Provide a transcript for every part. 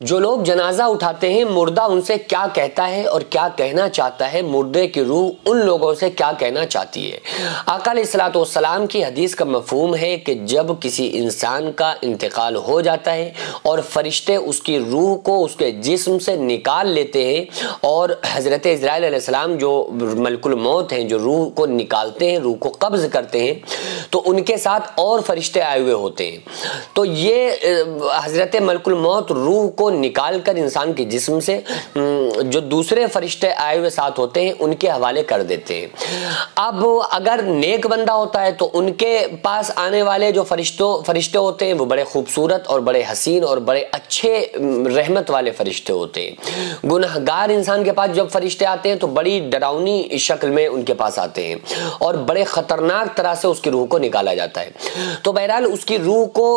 جو لوگ جنازہ اٹھاتے ہیں مردہ ان سے کیا کہتا ہے اور کیا کہنا چاہتا ہے، مردے کی روح ان لوگوں سے کیا کہنا چاہتی ہے؟ آقا علیہ الصلوۃ والسلام کی حدیث کا مفہوم ہے کہ جب کسی انسان کا انتقال ہو جاتا ہے اور فرشتے اس کی روح کو اس کے جسم سے نکال لیتے ہیں، اور حضرت عزرائیل علیہ السلام جو ملک الموت ہیں، جو روح کو نکالتے ہیں، روح کو قبض کرتے ہیں، تو ان کے ساتھ اور فرشتے آئے ہوئے ہوتے ہیں۔ تو یہ حضرت ملک الموت روح کو نکال کر انسان کے جسم سے جو دوسرے فرشتے آئے ہوئے ساتھ ہوتے ہیں ان کے حوالے کر دیتے ہیں۔ اب اگر نیک بندہ ہوتا ہے تو ان کے پاس آنے والے جو فرشتے ہوتے ہیں وہ بڑے خوبصورت اور بڑے حسین اور بڑے اچھے رحمت والے فرشتے ہوتے ہیں۔ گنہگار انسان کے پاس جب فرشتے آتے ہیں تو بڑی ڈراؤنی شکل میں ان کے پاس آتے ہیں اور بڑے خطرناک طرح سے اس کی روح کو نکالا جاتا ہے۔ تو بہرحال اس کی روح کو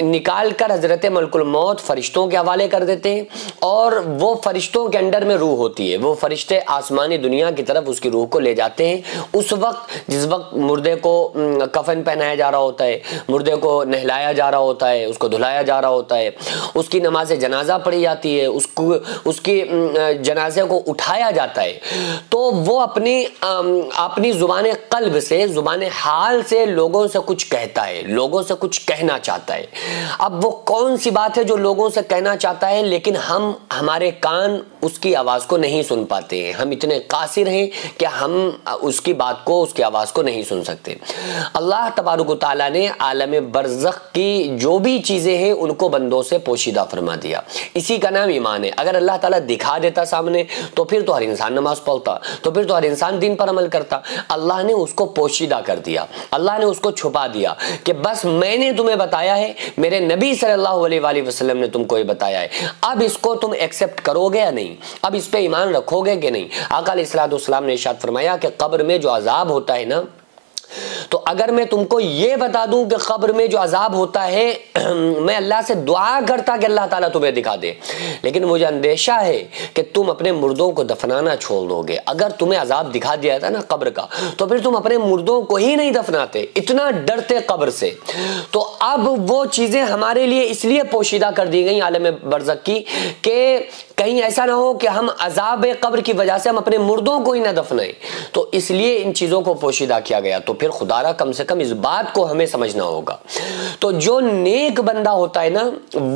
نکال کر حضرت ملک الموت فرشتوں کے حوالے کر دیتے ہیں، اور وہ فرشتوں کے انڈر میں روح ہوتی ہے۔ وہ فرشتے آسمانی دنیا کی طرف اس کی روح کو لے جاتے ہیں۔ اس وقت جس وقت مردے کو کفن پہنایا جا رہا ہوتا ہے، مردے کو نہلایا جا رہا ہوتا ہے، اس کو دھلایا جا رہا ہوتا ہے، اس کی نماز جنازہ پڑھی جاتی ہے، اس کی جنازے کو اٹھایا جاتا ہے، تو وہ اپنی زبان قلب سے، زبان حال سے لوگوں سے کچھ کہتا ہے، لوگوں سے کچھ کہنا چاہتا ہے۔ اب وہ کون سی بات ہے جو لوگوں سے کہنا چاہتا ہے، لیکن ہمارے کان اس کی آواز کو نہیں سن پاتے ہیں، ہم اتنے قاصر ہیں کہ ہم اس کی بات کو، اس کی آواز کو نہیں سن سکتے۔ اللہ تبارک و تعالیٰ نے عالم برزخ کی جو بھی چیزیں ہیں ان کو بندوں سے پوشیدہ فرما دیا۔ اسی کا نام ایمان ہے۔ اگر اللہ تعالیٰ دکھا دیتا سامنے تو پھر تو ہر انسان نماز پڑھتا، تو پھر تو ہر انسان دین پر عمل کرتا۔ اللہ نے اس کو پوشیدہ کر دیا، اللہ نے اس کو چھپا دیا کہ بس میں نے تمہیں بتایا ہے، میرے نبی صلی اللہ علیہ وآلہ وسلم نے تم کو یہ بتایا ہے، اب اس کو تم ایکسپٹ کرو گے یا نہیں، اب اس پہ ایمان رکھو گے کہ نہیں۔ آقا علیہ الصلوۃ والسلام نے ارشاد فرمایا کہ قبر میں جو عذاب ہوتا ہے نا، تو اگر میں تم کو یہ بتا دوں کہ قبر میں جو عذاب ہوتا ہے، میں اللہ سے دعا کرتا کہ اللہ تعالیٰ تمہیں دکھا دے، لیکن مجھے اندیشہ ہے کہ تم اپنے مردوں کو دفنانا چھوڑ دو گے۔ اگر تمہیں عذاب دکھا دیا تھا نا قبر کا، تو پھر تم اپنے مردوں کو ہی نہیں دفناتے، اتنا ڈرتے قبر سے۔ تو اب وہ چیزیں ہمارے لیے اس لیے پوشیدہ کر دی گئی عالم برزخ کی کہ کہیں ایسا نہ ہو کہ ہم عذاب قبر کی وجہ سے ہم اپنے مردوں کو ہی نہ دفنائیں، تو اس لیے ان چیزوں کو پوشیدہ کیا گیا۔ تو پھر خدا را کم سے کم اس بات کو ہمیں سمجھنا ہوگا۔ تو جو نیک بندہ ہوتا ہے نا،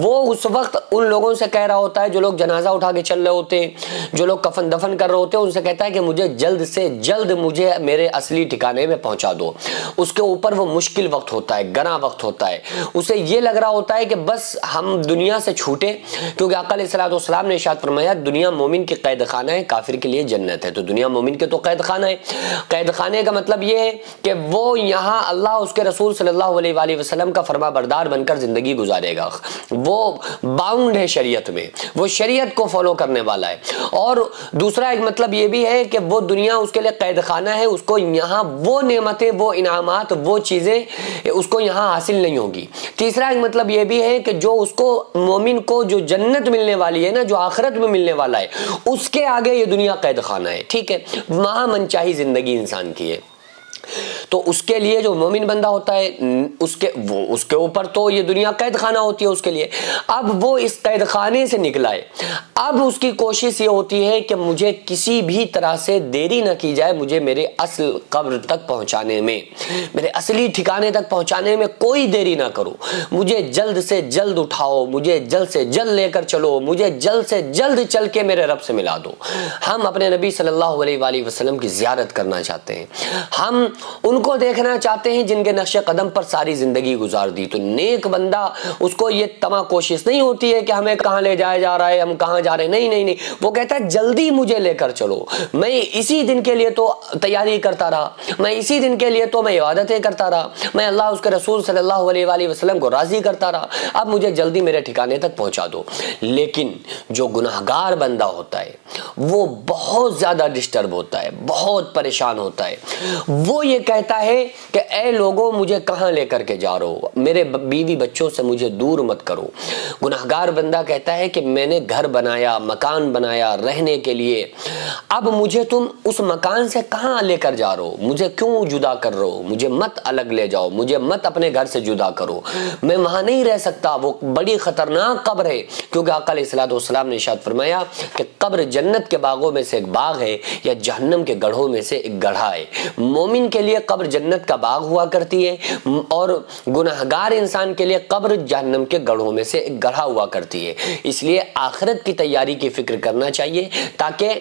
وہ اس وقت ان لوگوں سے کہہ رہا ہوتا ہے جو لوگ جنازہ اٹھا کے چل رہے ہوتے ہیں، جو لوگ کفن دفن کر رہے ہوتے ہیں، ان سے کہتا ہے کہ مجھے جلد سے جلد مجھے میرے اصلی ٹھکانے میں پہنچا دو۔ اس کے اوپر وہ مشکل وقت ہوتا ہے، گنا وقت ہوتا ہے، اسے یہ لگ رہا ہوتا ہے کہ بس ہم دنیا سے چھوٹے، کیونکہ آقا علیہ الصلوۃ والسلام نے ارشاد فرمایا دنیا مومن کی قید خانہ ہے، کافر کے لیے جنت ہے۔ تو دنیا مومن کے تو قید خانہ ہے۔ قید خانے کا مطلب یہ ہے کہ وہ یہاں اللہ اس کے رسول صلی اللہ علیہ وآلہ وسلم کا فرما بردار بن کر زندگی گزارے گا، وہ باؤنڈ ہے شریعت میں، وہ شریعت کو فالو کرنے والا ہے۔ اور دوسرا ایک مطلب یہ بھی ہے کہ وہ دنیا اس کے لیے قید خانہ ہے، اس کو یہاں وہ نعمتیں، وہ انعامات، وہ چیزیں اس کو یہاں حاصل نہیں ہوگی۔ تیسرا ایک مطلب یہ بھی ہے کہ جو اس کو مومن کو جو جنت ملنے والی ہے نا، جو آخرت میں ملنے والا ہے، اس کے آگے یہ دنیا قید خانہ ہے، ٹھیک ہے، وہاں منچاہی زندگی انسان کی ہے۔ تو اس کے لیے جو مومن بندہ ہوتا ہے اس کے اوپر تو یہ دنیا قید خانہ ہوتی ہے اس کے لیے۔ اب وہ اس قید خانے سے نکلا ہے، اب اس کی کوشش یہ ہوتی ہے کہ مجھے کسی بھی طرح سے دیری نہ کی جائے، مجھے میرے اصل قبر تک پہنچانے میں، میرے اصلی ٹھکانے تک پہنچانے میں کوئی دیری نہ کرو، مجھے جلد سے جلد اٹھاؤ، مجھے جلد سے جلد لے کر چلو، مجھے جلد سے جلد چل کے میرے رب سے ملا دو۔ ہم اپنے نبی صلی اللہ علیہ وآلہ وسلم کی زیارت کرنا چاہتے ہیں، ہم ان کو دیکھنا چاہتے ہیں جن کے نقش قدم پر ساری زندگی گزار دی۔ تو نیک بندہ اس کو یہ تمام کوشش نہیں ہوتی ہے کہ ہمیں کہاں لے جایا جا رہا ہے، ہم کہاں جا رہے ہیں، نہیں، وہ کہتا ہے جلدی مجھے لے کر چلو۔ میں اسی دن کے لیے تو تیاری کرتا رہا، میں اسی دن کے لیے تو میں عبادتیں کرتا رہا، میں اللہ اس کے رسول صلی اللہ علیہ وآلہ وسلم کو راضی کرتا رہا، اب مجھے جلدی میرے ٹھکانے تک پہنچا دو۔ لیکن جو گناہگار بندہ ہوتا ہے وہ بہت زیادہ ڈسٹرب ہوتا ہے، بہت پریشان ہوتا ہے، وہ یہ کہتا کہتا ہے کہ اے لوگوں مجھے کہاں لے کر کے جا رہے ہو، میرے بیوی بچوں سے مجھے دور مت کرو۔ گناہگار بندہ کہتا ہے کہ میں نے گھر بنایا، مکان بنایا رہنے کے لیے، اب مجھے تم اس مکان سے کہاں لے کر جا رہے ہو، مجھے کیوں جدا کر رہے ہو، مجھے مت الگ لے جاؤ، مجھے مت اپنے گھر سے جدا کرو، میں وہاں نہیں رہ سکتا، وہ بڑی خطرناک قبر ہے۔ کیونکہ آقا علیہ الصلوۃ والسلام نے ارشاد فرمایا کہ قبر جنت کے باغوں میں سے ایک باغ ہے یا جہنم کے گڑھوں میں سے ایک گڑھا ہے۔ مومن کے لیے قبر جنت کا باغ ہوا کرتی ہے اور گناہگار انسان کے لیے قبر جہنم کے گڑھوں میں سے ایک گڑھا ہوا کرتی ہے۔ اس لیے آخرت کی تیاری کی فکر کرنا چاہیے تاکہ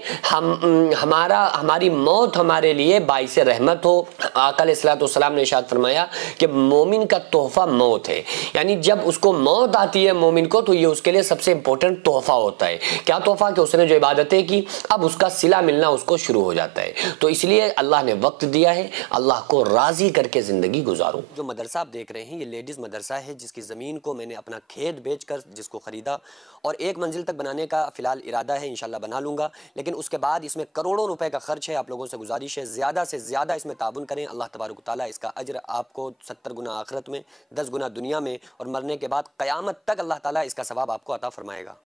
ہماری موت ہمارے لیے باعث رحمت ہو۔ آقا علیہ الصلوۃ والسلام نے ارشاد فرمایا کہ مومن کا تحفہ موت ہے، یعنی جب اس کو موت آتی ہے مومن کو تو یہ اس کے لیے سب سے امپورٹنٹ تحفہ ہوتا ہے۔ کیا تحفہ؟ کہ اس نے جو عبادتیں کی اب اس کا صلہ ملنا اس کو شروع ہو جاتا ہے۔ تو اس لیے اللہ نے وقت دیا ہے، اللہ کو راضی کر کے زندگی گزارو۔ جو مدرسہ آپ دیکھ رہے ہیں یہ لیڈیز مدرسہ ہے، جس کی زمین کو میں نے اپنا کھیت بیچ کر جس کو خریدا اور 1 منزل تک بنانے کا فی الحال ارادہ ہے، انشاءاللہ بنا لوں گا، لیکن اس کے بعد اس میں کروڑوں روپے کا خرچ ہے۔ آپ لوگوں سے گزارش ہے زیادہ سے زیادہ اس میں تعاون کریں، اللہ تبارک و تعالیٰ اس کا اجر آپ کو 70 گنا آخرت میں، 10 گنا دنیا میں اور مرنے کے بعد قیامت تک اللہ تعالیٰ اس کا ثواب آپ کو عطا فرمائے گا۔